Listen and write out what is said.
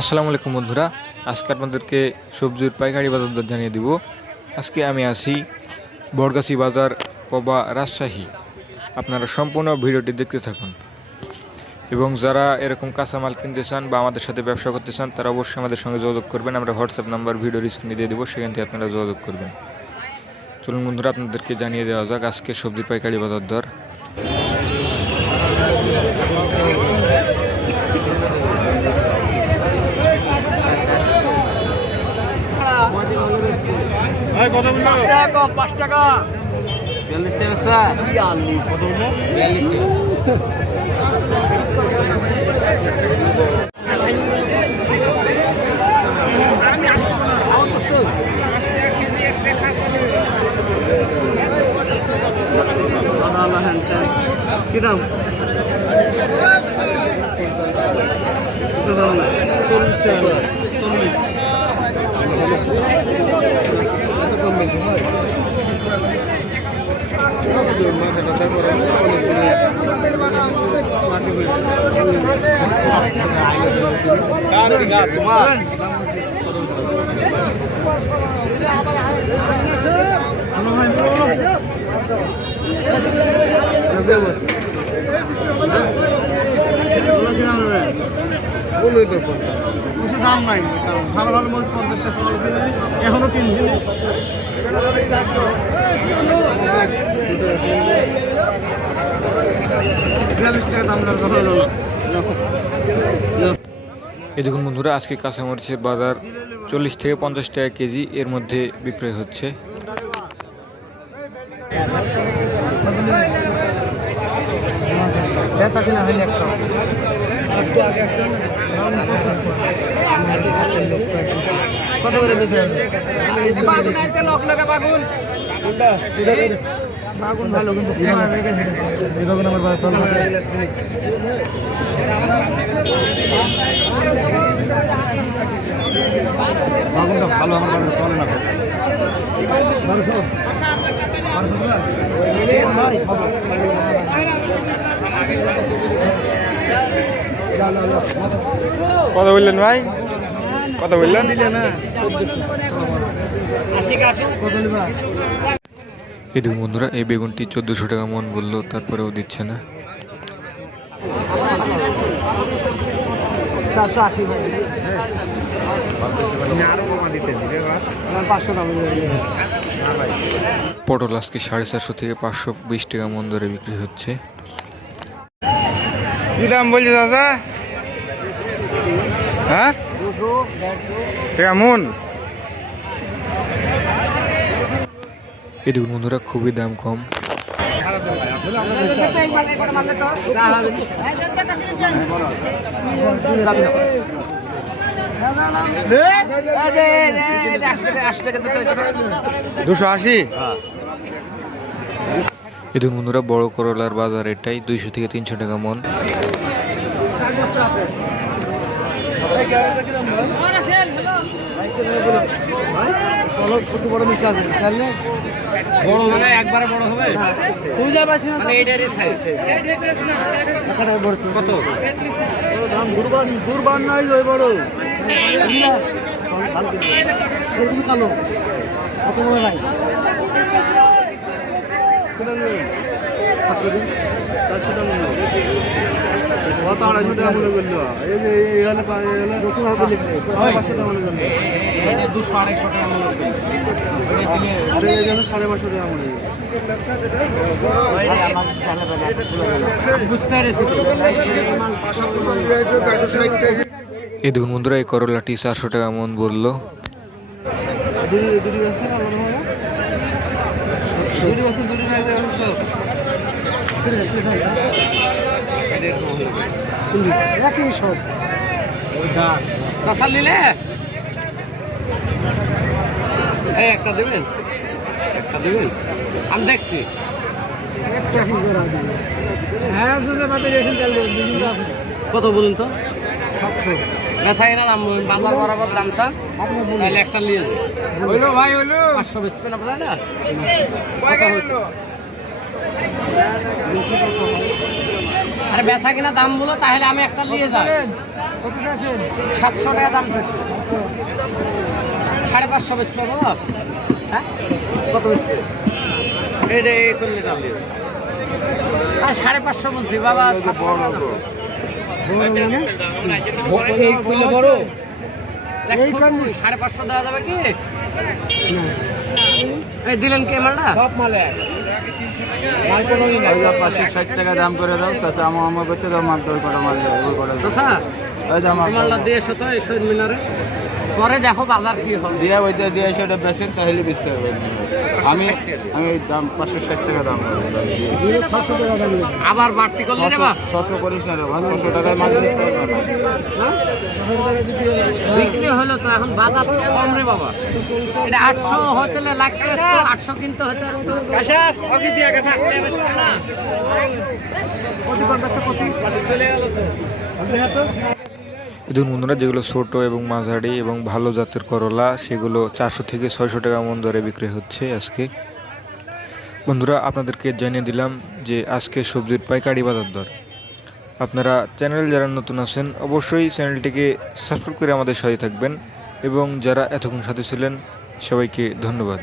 আসসালামু আলাইকুম বন্ধুরা, আজকে আপনাদেরকে সবজির পাইকারি বাজার দর জানিয়ে দিব। আজকে আমি আছি বড়গাছি বাজার, পবা, রাজশাহী। আপনারা সম্পূর্ণ ভিডিওটি দেখতে থাকুন এবং যারা এরকম কাঁচামাল কিনতে চান বা আমাদের সাথে ব্যবসা করতে চান তারা অবশ্যই আমাদের সঙ্গে যোগাযোগ করবেন। আমরা হোয়াটসঅ্যাপ নাম্বার ভিডিওর স্ক্রিনে দিয়ে দেবো, সেখান থেকে আপনারা যোগাযোগ করবেন। চলুন বন্ধুরা, আপনাদেরকে জানিয়ে দেওয়া যাক আজকে সবজির পাইকারি বাজার দর। কত 5 টাকা 42 টাকা কত 42 টাকা। কি দাম? 40 টাকা 40। দাম নাই, ভালো ভালো মরিচ 50 টাকা এখনো কিনছি। 42 টাকা দাম কথা হলো। এই দেখুন বন্ধুরা, আজকে কাঁচামরিচের বাজার 40 থেকে 50 টাকা কেজি এর মধ্যে বিক্রয় হচ্ছে। কত করে বেচে বাগুন ভালো, কিন্তু বাগুন আমার বাজার চলবে। বাগুনটা ভালো, আমার বাজার চলে না। কত বললেন ভাই? কত বললেন? এই দেখুন বন্ধুরা, এই বেগুনটি 1400 টাকা মন বললো, তারপরেও দিচ্ছে না। পটল আজকে 450 থেকে 520 টাকা মন ধরে বিক্রি হচ্ছে। কি দাম বলছে দাদা? হ্যাঁ, কেমন? এই দেখুন বন্ধুরা, খুবই দাম কম। এই দেখুন বন্ধুরা, বড় করলার বাজার এটাই 200 থেকে 300 টাকা মন। ছোট বড় মিশা আছে, তাহলে বড় মানে একবারে বড় হবে। তুই যা পাছিস না, মানে এটারই সাইজ। টাকাটা বড় কত? দাম গুরবান নাই, ওই বড় এরকম কালো কত বড় নাই। এই দেখুন বন্ধুরা, এই করলাটি 400 টাকা মন বললো। একটা দেবেন, একটা দেবেন, আমি দেখছি। কত বলুন তো? বেচা কিনা দাম বাজার বরাবর দাম চান, তাহলে একটা নিয়ে যাবে। হইলো ভাই, হইলো 500 বেচবেন আপনারা না? আরে বেচা কিনা দাম বলো, তাহলে আমি একটা নিয়ে যাই। 700 টাকা দাম চাইছে 550 বেচবে বাবা হ্যাঁ কত বেচবে এটা এই করলে ডালি আর 550 বলছি বাবা 700 এই করলে বড় এই করলে 550 দেওয়া যাবে কি এই দিলেন কে মালটা সব মালে মাল কোনোই না 560 টাকা দাম করে দাও চাচা আমার কাছে দাও মাল দর করা মাল ওই করা চাচা ওই দাম মালটা দিয়ে এসো তো এই শহীদ মিনারে পরে দেখো বাজার কি হবে দিয়া ওইটা দিয়ে সেটা বেচেন তাহলে বেচতে হবে আমি আমি দাম 560 টাকা দাম করব আবার বাড়তি করলে রে বা 600 করিস না রে ভাই 600 টাকায় মাল বেচতে হবে বিক্রি হলো তো এখন বাজার তো কম রে বাবা এটা 800 হতেলে লাগবে তো 800 কিনতে হতে কাশা ওকে দিয়া কাশা চলে গেল তো দেখুন বন্ধুরা, যেগুলো ছোট এবং মাঝারি এবং ভালো জাতের করলা সেগুলো 400 থেকে 600 টাকা মন দরে বিক্রি হচ্ছে আজকে। বন্ধুরা, আপনাদেরকে জানিয়ে দিলাম যে আজকে সবজির পাইকারি বাজার দর। আপনারা চ্যানেল যারা নতুন আছেন অবশ্যই চ্যানেলটিকে সাবস্ক্রাইব করে আমাদের সাথে থাকবেন এবং যারা এতক্ষণ সাথে ছিলেন সবাইকে ধন্যবাদ।